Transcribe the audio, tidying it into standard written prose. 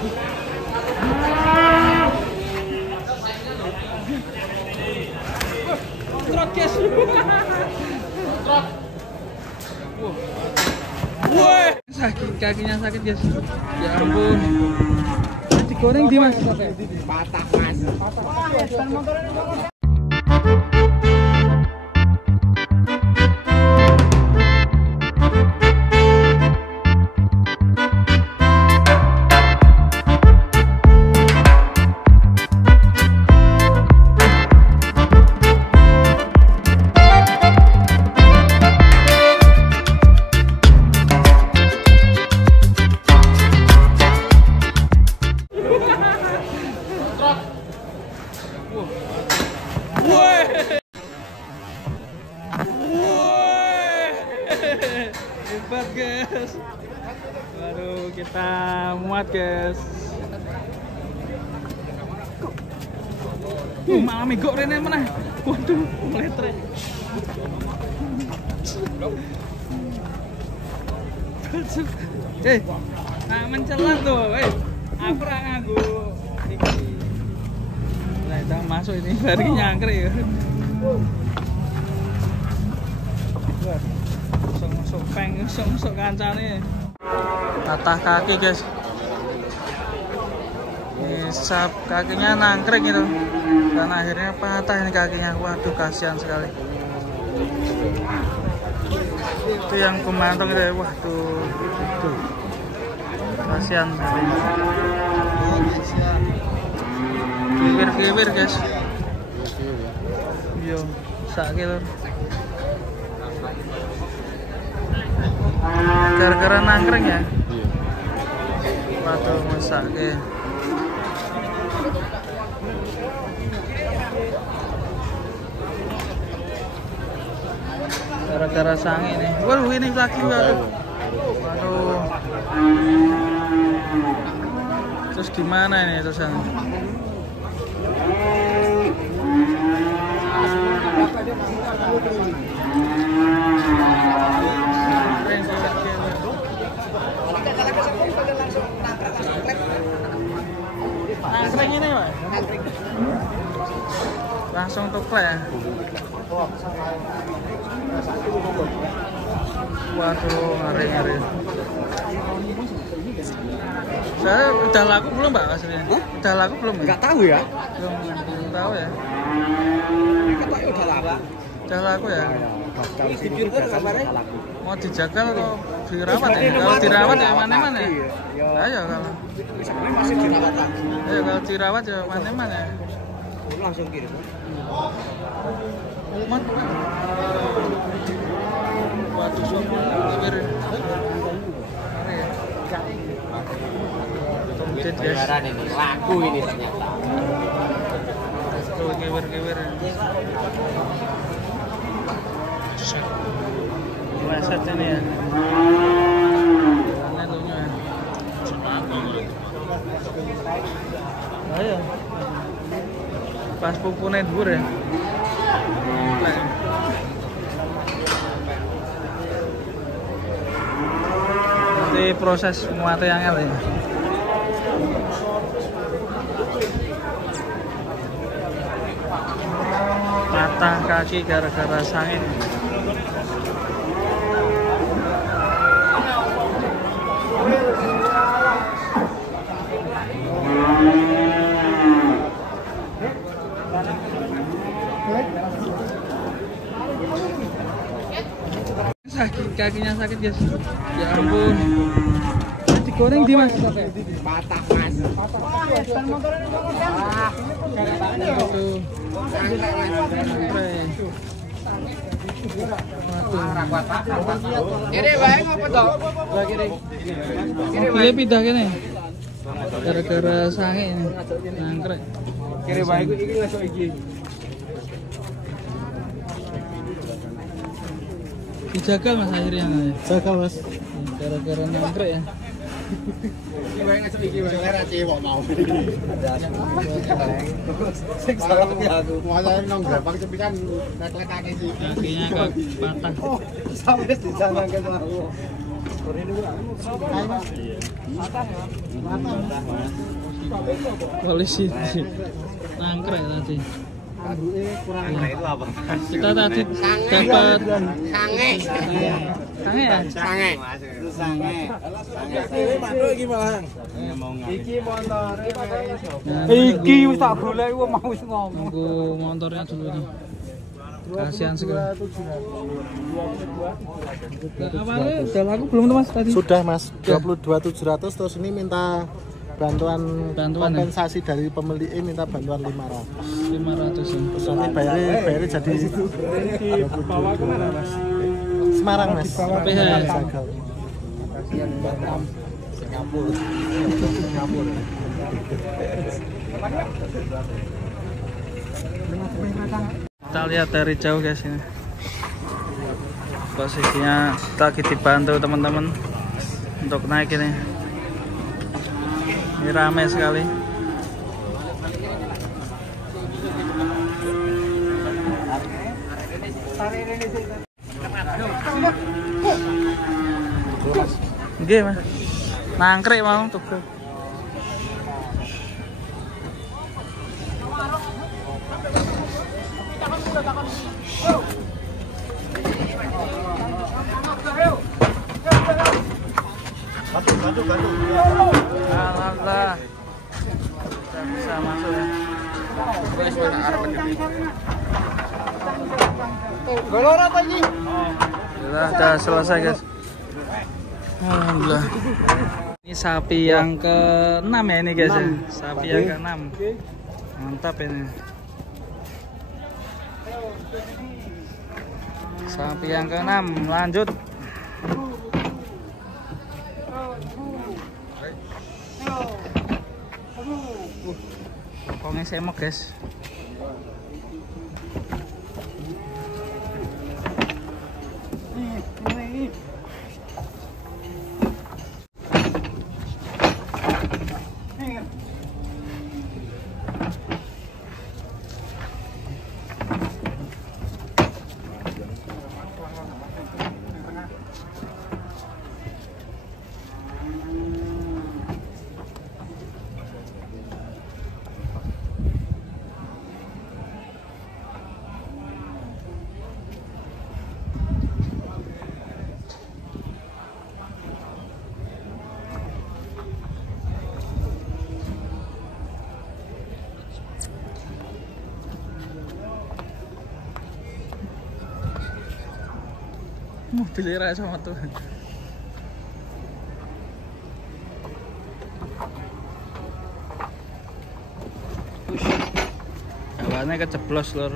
Trot guys. Trot. Wah, sakit kakinya sakit guys. Ya ampun. Digoreng di Mas. Patah Mas. Patah. Motornya hebat guys. Waduh, kita muat guys. Malah megok rene meneh. Waduh, meletre. Nah mencelat tuh. Aku ra nganggo iki. Lah kita masuk ini baru nyangkrik ya. Masuk peng, masuk kancane. Patah kaki guys. Sap kakinya nangkring gitu. Dan akhirnya patah ini kakinya. Waduh, kasihan sekali. Itu yang pemantau gitu ya. Waduh, itu kasihan sekali. Kiwir guys. Yo, sakit loh. Gara-gara nangkring ya? Iya. Waduh, masake. Gara-gara sange nih. Waduh, ini lagi waduh. Waduh. Terus gimana ini terusan? Nangkring ini Pak? Langsung tuklek ya? Waduh, ngeri. Saya udah laku belum Pak aslinya? Udah laku belum? Enggak tahu ya? Belum tahu ya? Udah laku ya? Mau dijagal atau dirawat ya? Kalau dirawat ya mana-mana ya? Ayo kalau masih dirawat lagi. Ayo kalau dirawat ya mana-mana ya? Langsung kirim. Waduh, kiwir. Beneran ini laku ini ternyata. Tuh kiwir. Masak ini ya. Ayo. Pas pupune dhuwur ya. Nanti proses muate angel ya. Patah kaki gara-gara sange. Sakit kakinya sakit guys. Ya ampun. Digoreng di Mas. Patah Mas. Kiri bae ngopo to? Kiri pindah kene. Gara-gara sange ini. Nangkrek. Kiri bae iki ngesuk iki. Dijagal Mas akhirnya. Jagal Mas. Gara-gara nangkrek ya. Iki wae ngesuk iki wae ora cewek mau. Sing salah ki aku. Mulai nang grabang cepikan netlekake iki. Kakinya kok patah. Sampai di sana kan mau. Polisi nangkrek tadi. Itu apa? Kita tadi dapat Sange. sange ya? Sange. Sange. Iki wis tak golek wong mau wis ngomong. Nunggu motornya dulu nih. Kasihan sekali. Awalnya udah laku belum tuh mas tadi? Sudah mas, 22.700 terus ini minta bantuan kompensasi dari pemilik minta bantuan 500. 500 ya. Terus nanti bayarnya jadi Bawa ke mana mas? Semarang mas. PH. Jagal. Kita lihat dari jauh guys ini. Posisinya kita lagi dibantu teman-teman untuk naik ini. Ini ramai sekali. Oke mas, nangkrik mau tuh. Bantu. Alhamdulillah bisa masuk ya. Sudah selesai guys. Alhamdulillah. Ini sapi yang ke-6 ya ini guys ya. Sapi yang ke-6. Mantap ini. Sapi yang ke-6 lanjut. Pokoknya semok guys. Mobilnya sama tuh. Kawannya keceplos lor.